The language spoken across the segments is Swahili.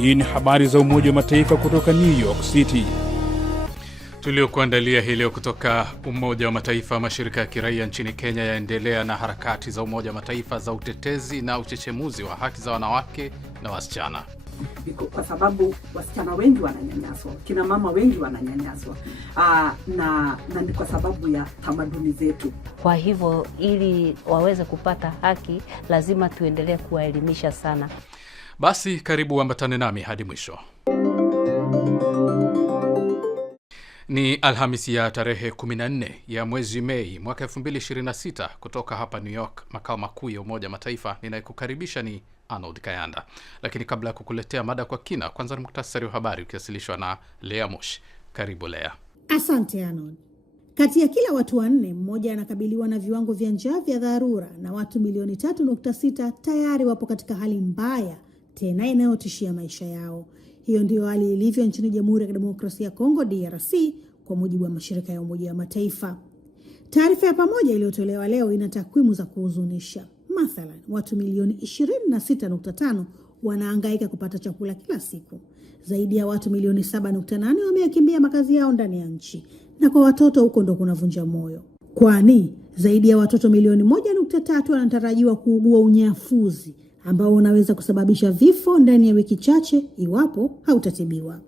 Hii ni habari za Umoja wa Mataifa kutoka New York City. Tuliokuandalia hii leo kutoka Umoja wa Mataifa. Mashirika ya kiraia nchini Kenya yaendelea na harakati za Umoja wa Mataifa za utetezi na uchechemuzi wa haki za wanawake na wasichana. Kwa sababu wasichana wengi wananyanyaswa, kina mama wengi wananyanyaswa, na ni kwa sababu ya tamaduni zetu. Kwa hivyo ili waweze kupata haki, lazima tuendelee kuwaelimisha sana. Basi karibu ambatane nami hadi mwisho. Ni Alhamisi ya tarehe 14 ya mwezi Mei mwaka 2026 kutoka hapa New York, makao makuu ya Umoja wa Mataifa. Ninayekukaribisha ni Arnold Kayanda. Lakini kabla ya kukuletea mada kwa kina, kwanza ni muhtasari wa habari ukiwasilishwa na Lea Mosh. Karibu Lea. Asante Arnold. Kati ya kila watu 4, mmoja anakabiliwa na viwango vya njaa vya dharura, na watu milioni 3.6 tayari wapo katika hali mbaya tena inayotishia maisha yao. Hiyo ndio hali ilivyo nchini Jamhuri ya Kidemokrasia ya Kongo DRC, kwa mujibu wa mashirika ya Umoja wa Mataifa. Taarifa ya pamoja iliyotolewa leo ina takwimu za kuhuzunisha. Mathalan, watu milioni 26.5 wanahangaika kupata chakula kila siku. Zaidi ya watu milioni 7.8 wameyakimbia makazi yao ndani ya nchi, na kwa watoto huko ndo kunavunja moyo. Kwani zaidi ya watoto milioni 1.3 wanatarajiwa kuugua unyafuzi ambao unaweza kusababisha vifo ndani ya wiki chache iwapo hautatibiwa.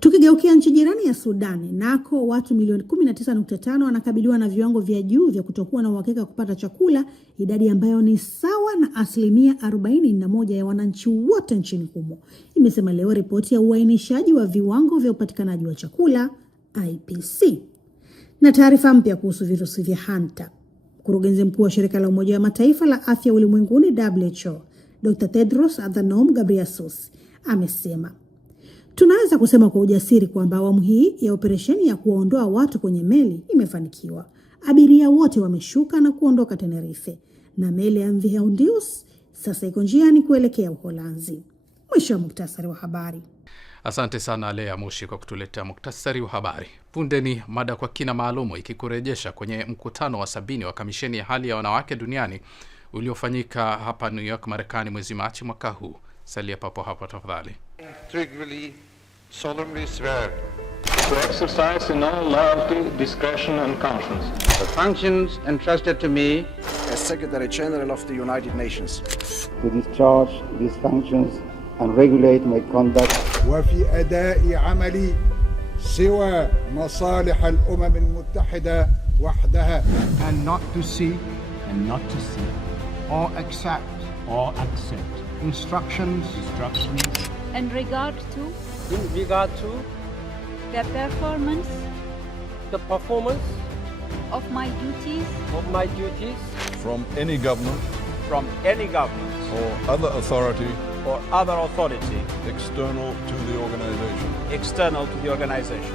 Tukigeukia nchi jirani ya Sudani, nako watu milioni 19.5 wanakabiliwa na viwango vya juu vya kutokuwa na uhakika kupata chakula, idadi ambayo ni sawa na 41% ya wananchi wote nchini humo, imesema leo ripoti ya uainishaji wa viwango vya upatikanaji wa chakula IPC. Na taarifa mpya kuhusu virusi vya Hanta. Mkurugenzi mkuu wa shirika la Umoja wa Mataifa la Afya Ulimwenguni WHO, Dr. Tedros Adhanom Ghebreyesus amesema, tunaweza kusema kwa ujasiri kwamba awamu hii ya operesheni ya kuwaondoa watu kwenye meli imefanikiwa. Abiria wote wameshuka na kuondoka Tenerife, na meli ya MV Hondius sasa iko njiani kuelekea Uholanzi. Mwisho wa muktasari wa habari. Asante sana Lea Moshi kwa kutuletea muktasari wa habari. Punde ni mada kwa kina maalumu, ikikurejesha kwenye mkutano wa 70 wa kamisheni ya hali ya wanawake duniani uliofanyika hapa New York, Marekani mwezi Machi mwaka huu. Salia papo hapo tafadhali. Integrally, solemnly swear to exercise in all loyalty, discretion and conscience the functions entrusted to me as Secretary General of the United Nations, to discharge these functions and regulate my conduct وفي أداء عملي سوى مصالح الأمم المتحدة وحدها, and not to seek or accept instructions in regard to the performance of my duties from any government or other authority external to the organization.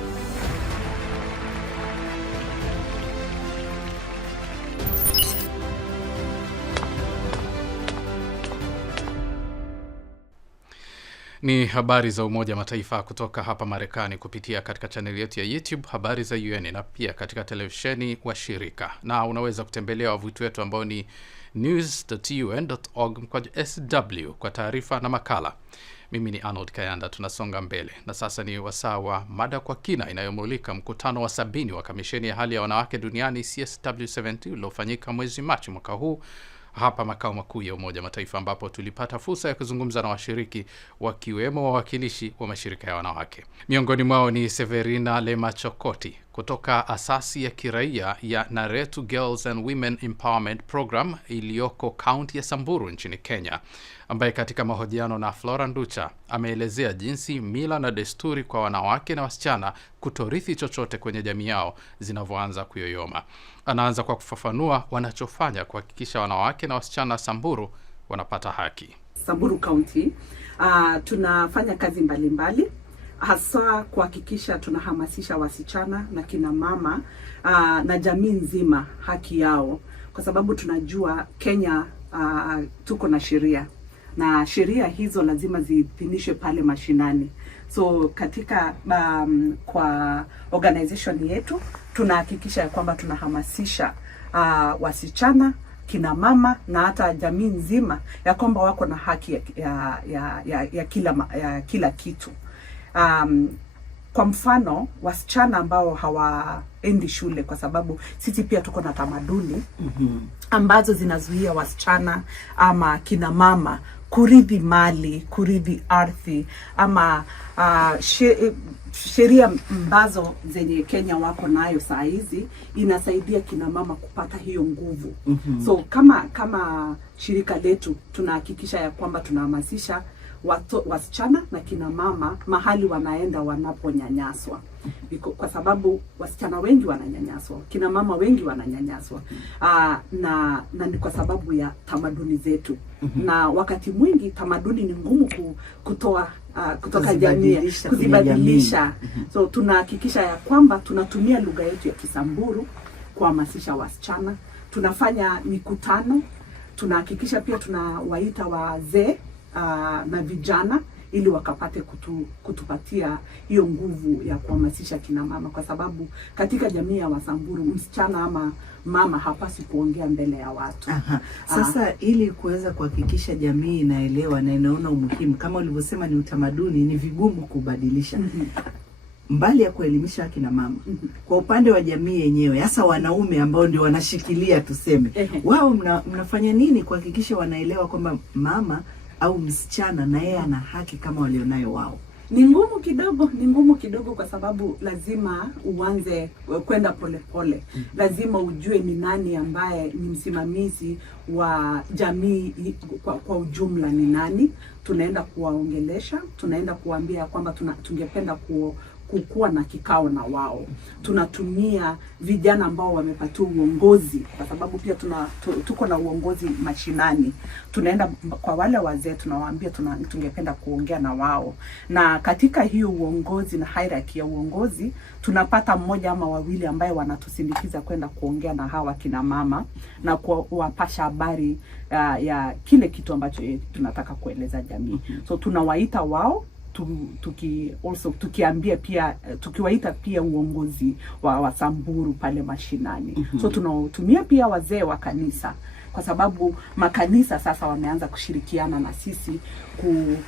Ni habari za Umoja wa Mataifa kutoka hapa Marekani kupitia katika chaneli yetu ya YouTube Habari za UN, na pia katika televisheni wa shirika. Na unaweza kutembelea wavuti wetu ambao ni news.un.org/SW kwa taarifa na makala. Mimi ni Arnold Kayanda. Tunasonga mbele na sasa ni wasaa wa mada kwa kina inayomulika mkutano wa 70 wa kamisheni ya hali ya wanawake duniani CSW70 uliofanyika mwezi Machi mwaka huu hapa makao makuu ya Umoja wa Mataifa, ambapo tulipata fursa ya kuzungumza na washiriki wakiwemo wawakilishi wa mashirika ya wanawake. Miongoni mwao ni Severina Lemachokoti kutoka asasi ya kiraia ya Naretu Girls and Women Empowerment Program iliyoko kaunti ya Samburu nchini Kenya, ambaye katika mahojiano na Flora Nducha ameelezea jinsi mila na desturi kwa wanawake na wasichana kutorithi chochote kwenye jamii yao zinavyoanza kuyoyoma. Anaanza kwa kufafanua wanachofanya kuhakikisha wanawake na wasichana Samburu wanapata haki. Samburu County tunafanya kazi mbalimbali, hasa kuhakikisha tunahamasisha wasichana na kina mama na jamii nzima haki yao, kwa sababu tunajua Kenya tuko na sheria, na sheria hizo lazima ziidhinishwe pale mashinani. So katika kwa organization yetu tunahakikisha kwamba tunahamasisha wasichana, kina mama na hata jamii nzima ya kwamba wako na haki ya kila kitu. Kwa mfano, wasichana ambao hawaendi shule, kwa sababu sisi pia tuko na tamaduni ambazo zinazuia wasichana ama kina mama kurithi mali, kurithi ardhi, ama sheria ambazo zenye Kenya wako nayo saa hizi inasaidia kina mama kupata hiyo nguvu. So kama shirika letu tunahakikisha ya kwamba tunahamasisha wasichana na kina mama mahali wanaenda wanaponyanyaswa, kwa sababu wasichana wengi wananyanyaswa, kina mama wengi wananyanyaswa, na ni kwa sababu ya tamaduni zetu. Na wakati mwingi tamaduni ni ngumu kutoka jamii kuzibadilisha. So tunahakikisha ya kwamba tunatumia lugha yetu ya Kisamburu kuhamasisha wasichana. Tunafanya mikutano, tunahakikisha pia tunawaita wazee na vijana ili wakapate kutupatia hiyo nguvu ya kuhamasisha kina mama, kwa sababu katika jamii ya Wasamburu msichana ama mama hapasi kuongea mbele ya watu. Sasa ili kuweza kuhakikisha jamii inaelewa na inaona umuhimu, kama ulivyosema ni utamaduni, ni vigumu kubadilisha. Mbali ya kuelimisha kina mama, kwa upande wa jamii yenyewe, hasa wanaume ambao ndio wanashikilia tuseme, wao mnafanya nini kuhakikisha wanaelewa kwamba mama au msichana na yeye ana haki kama walionayo wao? Ni ngumu kidogo kwa sababu lazima uanze kwenda polepole. Lazima ujue ni nani ambaye ni msimamizi wa jamii kwa ujumla, ni nani tunaenda kuwaongelesha, tunaenda kuambia kwamba tungependa kukuwa na kikao na wao. Tunatumia vijana ambao wamepata uongozi, kwa sababu pia tuko na uongozi mashinani. Tunaenda kwa wale wazee, tunawaambia tungependa kuongea na wao, na katika hiyo uongozi na hierarchy ya uongozi tunapata mmoja ama wawili ambaye wanatusindikiza kwenda kuongea na hawa kina mama na kuwapasha habari ya kile kitu ambacho tunataka kueleza jamii. So tunawaita wao, tukiambia pia, tukiwaita pia uongozi wa Wasamburu pale mashinani. So tunatumia pia wazee wa kanisa, kwa sababu makanisa sasa wameanza kushirikiana na sisi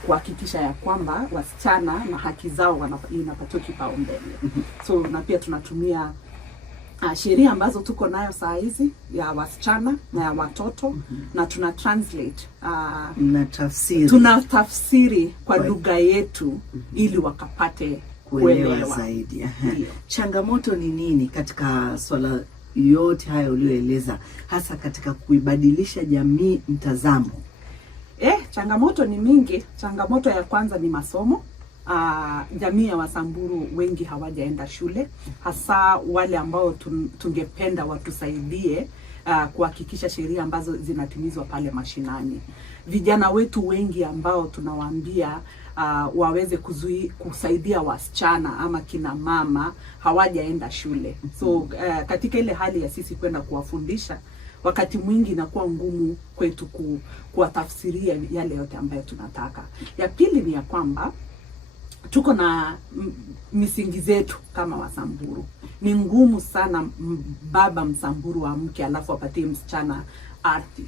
kuhakikisha ya kwamba wasichana na haki zao inapatiwa kipaumbele. So na pia tunatumia sheria ambazo tuko nayo saa hizi ya wasichana na ya watoto, na tunatafsiri kwa lugha yetu ili wakapate kuelewa zaidi. Changamoto ni nini katika swala yote haya ulioeleza, hasa katika kuibadilisha jamii mtazamo? Changamoto ni mingi. Changamoto ya kwanza ni masomo. Jamii ya Wasamburu wengi hawajaenda shule, hasa wale ambao tungependa watusaidie kuhakikisha sheria ambazo zinatimizwa pale mashinani. Vijana wetu wengi ambao tunawaambia waweze kusaidia wasichana ama kina mama hawajaenda shule. So katika ile hali ya sisi kwenda kuwafundisha, wakati mwingi inakuwa ngumu kwetu kuwatafsiria yale yote ambayo tunataka. Ya pili ni ya kwamba tuko na misingi zetu kama Wasamburu. Ni ngumu sana baba Msamburu wa mke alafu apatie msichana ardhi.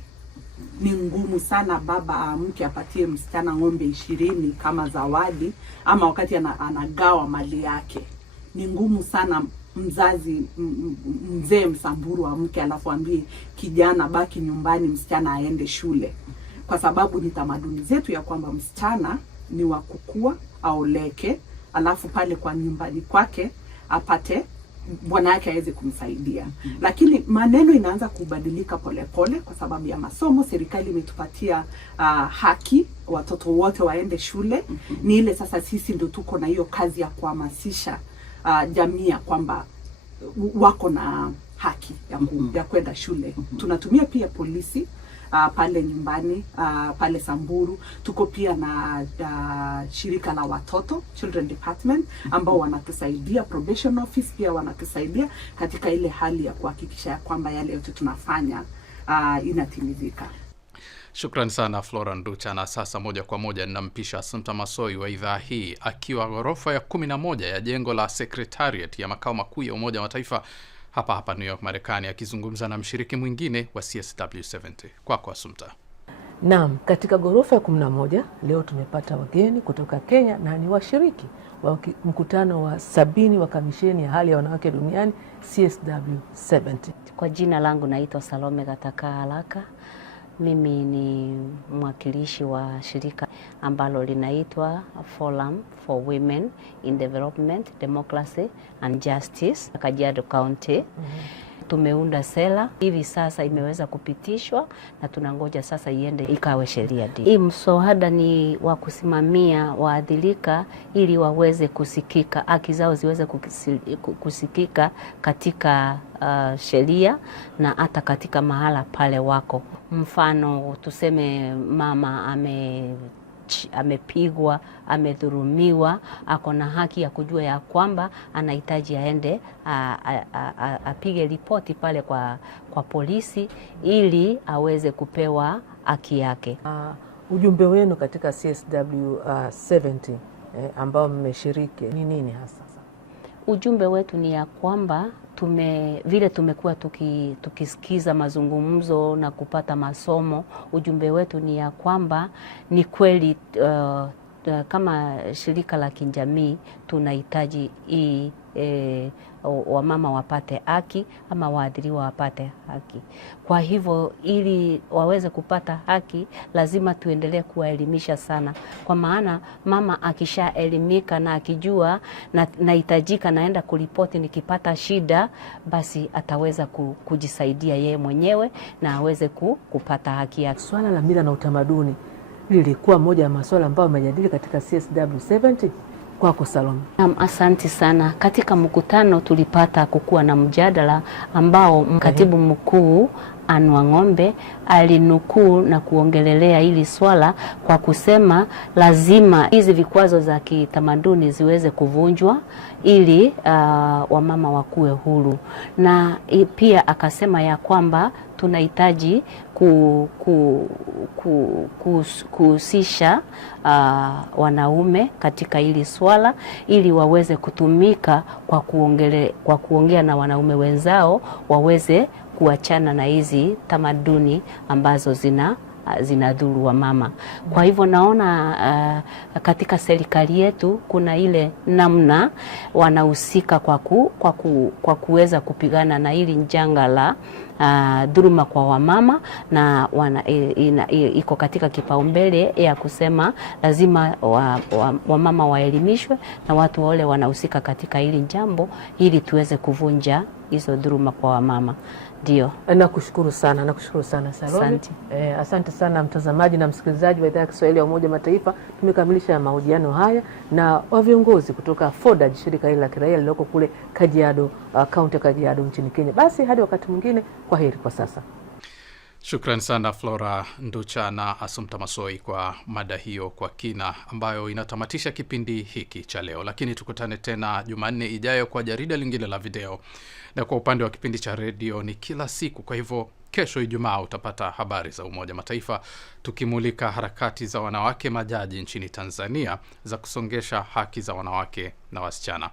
Ni ngumu sana baba mke apatie msichana ng'ombe 20 kama zawadi, ama wakati anagawa mali yake. Ni ngumu sana mzee Msamburu wa mke alafu ambie kijana baki nyumbani, msichana aende shule, kwa sababu ni tamaduni zetu ya kwamba msichana ni wa kukua, aoleke, alafu pale kwa nyumbani kwake apate bwana yake aweze kumsaidia. Lakini maneno inaanza kubadilika polepole kwa sababu ya masomo. Serikali imetupatia haki watoto wote waende shule. Ni ile sasa sisi ndio tuko na hiyo kazi ya kuhamasisha jamii kwamba wako na haki ya kwenda shule. Tunatumia pia polisi pale nyumbani, pale Samburu. Tuko pia na shirika la watoto, Children Department, ambao wanatusaidia, probation office pia wanatusaidia katika ile hali ya kuhakikisha ya kwamba yale yote tunafanya inatimizika. Shukrani sana Flora Nducha. Na sasa moja kwa moja ninampisha Assumpta Massoi wa idhaa hii akiwa ghorofa ya 11 ya jengo la Secretariat ya makao makuu ya Umoja wa Mataifa hapa New York, Marekani, akizungumza na mshiriki mwingine wa CSW70. Kwako Asumta. Naam, katika ghorofa ya 11 leo tumepata wageni kutoka Kenya na ni washiriki wa mkutano wa 70 wa kamisheni ya hali ya wanawake duniani CSW70. Kwa jina langu naitwa Salome Gataka Haraka. Mimi ni mwakilishi wa shirika ambalo linaitwa Forum for Women in Development, Democracy and Justice, Kajiado County. Tumeunda sera hivi sasa imeweza kupitishwa na tunangoja sasa iende ikawe sheria. Hii mswada ni wa kusimamia waadhirika ili waweze kusikika, haki zao ziweze kusikika katika sheria na hata katika mahala pale wako. Mfano tuseme mama amepigwa, amedhulumiwa, ako na haki ya kujua ya kwamba anahitaji aende apige ripoti pale kwa polisi ili aweze kupewa haki yake. Ujumbe wenu katika CSW70 ambao mmeshiriki ni nini hasa? Ujumbe wetu ni ya kwamba vile tumekuwa tukisikiza mazungumzo na kupata masomo, ujumbe wetu ni ya kwamba ni kweli kama shirika la kijamii tunahitaji wamama wapate haki ama waadhiriwa wapate haki. Kwa hivyo ili waweze kupata haki lazima tuendelee kuwaelimisha sana, kwa maana mama akishaelimika na akijua nahitajika naenda kuripoti nikipata shida, basi ataweza kujisaidia yeye mwenyewe na aweze kupata haki yake. Swala la mila na utamaduni lilikuwa moja ya masuala ambayo yamejadili katika CSW70. Kwako Salome. Asante sana. Katika mkutano tulipata kukuwa na mjadala ambao katibu mkuu Anne Wang'ombe alinukuu na kuongelelea hili swala kwa kusema lazima hizi vikwazo za kitamaduni ziweze kuvunjwa ili wamama wakuwe huru, na pia akasema ya kwamba tunahitaji kuhusisha wanaume katika hili swala ili waweze kutumika kwa kuongea na wanaume wenzao waweze kuachana na hizi tamaduni ambazo zinadhuru wamama. Kwa hivyo naona katika serikali yetu kuna ile namna wanahusika kwa kuweza kupigana na hili janga la dhuluma kwa wamama, na iko katika kipaumbele ya kusema lazima wamama waelimishwe na watu wale wanahusika katika hili jambo ili tuweze kuvunja hizo dhuluma kwa wamama. Ndio. Nakushukuru sana Salome. Asante sana mtazamaji na msikilizaji wa idhaa ya Kiswahili ya Umoja Mataifa. Tumekamilisha mahojiano haya na viongozi kutoka FODAJ, shirika hili la kiraia lililoko kule Kajiado, kaunti ya Kajiado nchini Kenya. Basi hadi wakati mwingine, kwaheri kwa sasa. Shukran sana Flora Nducha na Asumta Masoi kwa mada hiyo kwa kina ambayo inatamatisha kipindi hiki cha leo. Lakini tukutane tena Jumanne ijayo kwa jarida lingine la video. Na kwa upande wa kipindi cha redio ni kila siku. Kwa hivyo kesho Ijumaa utapata habari za Umoja Mataifa tukimulika harakati za wanawake majaji nchini Tanzania za kusongesha haki za wanawake na wasichana.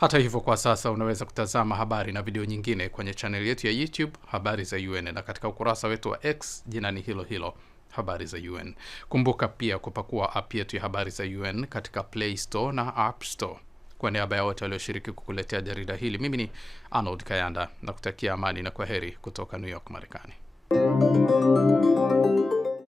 Hata hivyo kwa sasa unaweza kutazama habari na video nyingine kwenye channel yetu ya YouTube Habari za UN, na katika ukurasa wetu wa X jina ni hilo hilo Habari za UN. Kumbuka pia kupakua app yetu ya Habari za UN katika Play Store na App Store. Kwa niaba ya wote walioshiriki kukuletea jarida hili, mimi ni Arnold Kayanda na kutakia amani na kwaheri kutoka New York, Marekani.